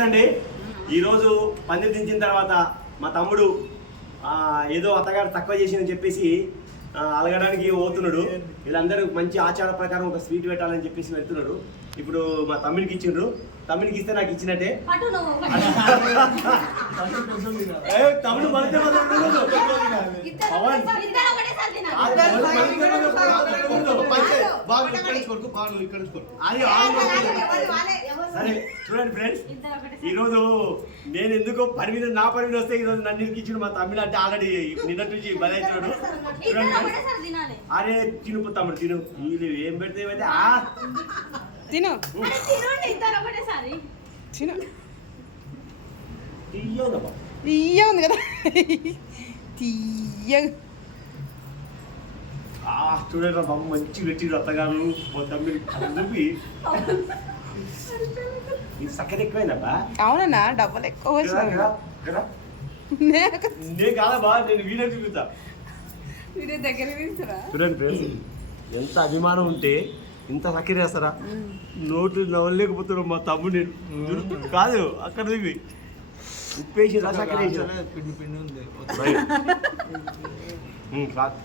నమస్తే అండి. ఈరోజు పందిరి దించిన తర్వాత మా తమ్ముడు ఏదో అత్తగారు తక్కువ చేసిందని చెప్పేసి అలగడానికి పోతున్నాడు. వీళ్ళందరూ మంచి ఆచార ప్రకారం ఒక స్వీట్ పెట్టాలని చెప్పేసి పెడుతున్నాడు. ఇప్పుడు మా తమ్ముడికి ఇచ్చిండ్రు. తమ్ముడికి ఇస్తే నాకు ఇచ్చినట్టే. తమ్ముడు సరే చూడండి ఫ్రెండ్స్, ఈరోజు నేను ఎందుకో పని మీద నా పని మీద వస్తే ఈరోజు నన్ను ఇచ్చిన మా తమ్ముడు అంటే ఆల్రెడీ నిన్నటి నుంచి బలైతున్నాడు. అరే తిను తమ్ముడు తిను. వీళ్ళు ఏం పెడితే ఏమైతే తిను తిను తీయ ఉంది కదా తీయ. చూడండి బాబు మంచి పెట్టిరు అత్తగారు మా తమ్ముడికి చూపి. ఇది చక్కెర ఎక్కువైందబ్బా. అవునన్నా డబ్బులు ఎక్కువ నేను కాదబ్బా, నేను వీడియో చూపిస్తా. వీడియో దగ్గర చూడండి ఫ్రెండ్స్, ఎంత అభిమానం ఉంటే ఇంత చక్కెర వేస్తారా? నోట్లు నవ్వలేకపోతున్నాడు మా తమ్ముడు. కాదు అక్కడ ఇవి ఉప్పేసి చక్కెర వేసి పిండి పిండి ఉంది. కాదు